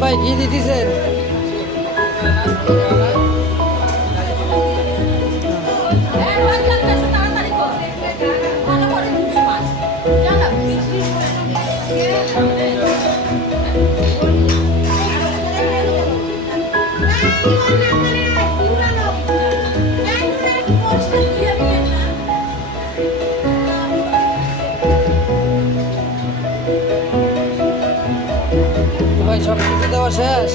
ভাই কি দিতেছেন? ভাই সব কিছু দেওয়া শেষ?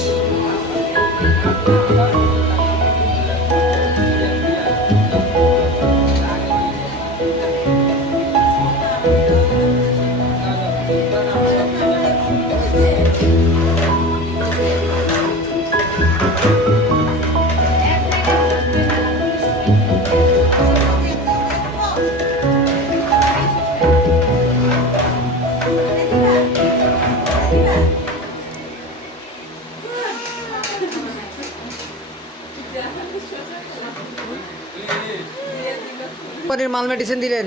কোম্পানির মাল মেডিসিন দিলেন?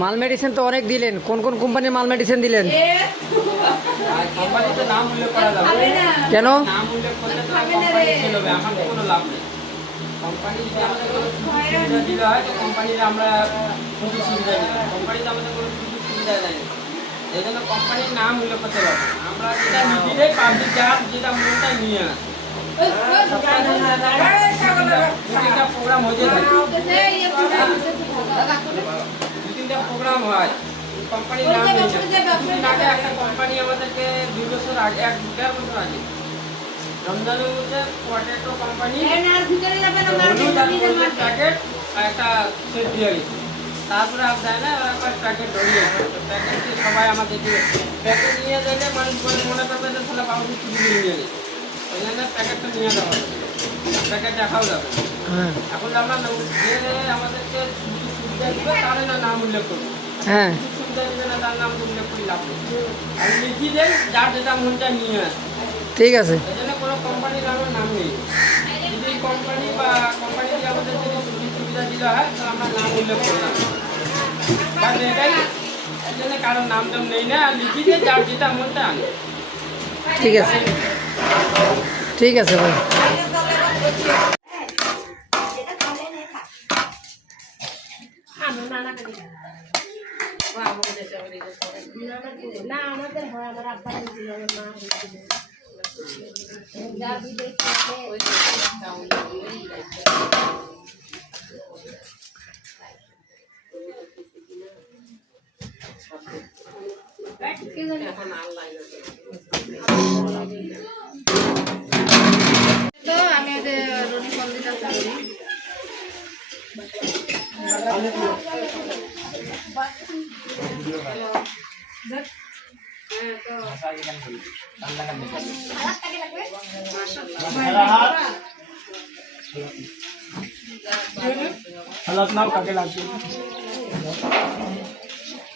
মাল মেডিসিন তো অনেক দিলেন, কোন কোন কোম্পানির মাল মেডিসিন দিলেন? কেন? কোম্পানির নাম উল্লেখ করতে পারবো, আমরা যেটা নিজেরাই পাবলিক যেটা মনটা নিয়ে প্রোগ্রাম হয়ে থাকে, দু-তিনটা প্রোগ্রাম হয়। কোম্পানির নাম আগে একটা কোম্পানি আমাদেরকে 2 বছর আগে, 1-1.5 বছর আগে রমজানের মধ্যে পটেটো কোম্পানি প্যাকেট একটা সেট দিয়ে গেছে। তারপরে আর দেয় না, ওরা একটা প্যাকেট ধরিয়ে প্যাকেট দিয়ে সবাই আমাদের দিবে। প্যাকেট নিয়ে গেলে মানুষ মনে করবে যে তাহলে বাবু ছুটি নিয়ে গেলে, ওই জন্য প্যাকেটটা নিয়ে যাওয়া হবে, প্যাকেট দেখাও যাবে। এখন আমরা যে আমাদেরকে সুবিধা দিবে তাহলে না নাম উল্লেখ করবো, সুবিধা দিবে না তার নাম উল্লেখ করি লাভ নেই। আমি লিখি দেয় যার যেটা মনটা নিয়ে আসে। ঠিক আছে, এই জন্য কোনো কোম্পানির নাম নেই। যদি কোম্পানি বা কোম্পানি যদি আমাদের যদি সুবিধা দিলে হয় তো আমরা নাম উল্লেখ করলাম, বাট এটাই এই জন্য কারোর নাম টাম নেই না, লিখি দিয়ে যার যেটা মনটা আনে। ঠিক আছে, ঠিক আছে ভাই। না আমাদের হয়, আমার আব্বা হয়েছিল, আমার মা হয়েছিল। আমি রনি মন্দির হালাত নাও কাকে লাগবে,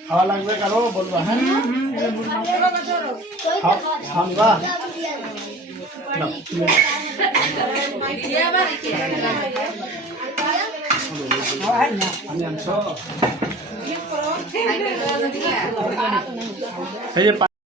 খাওয়া লাগবে কারো বলবা। হ্যাঁ খাওয়া আমি আনছো